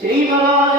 श्रीमला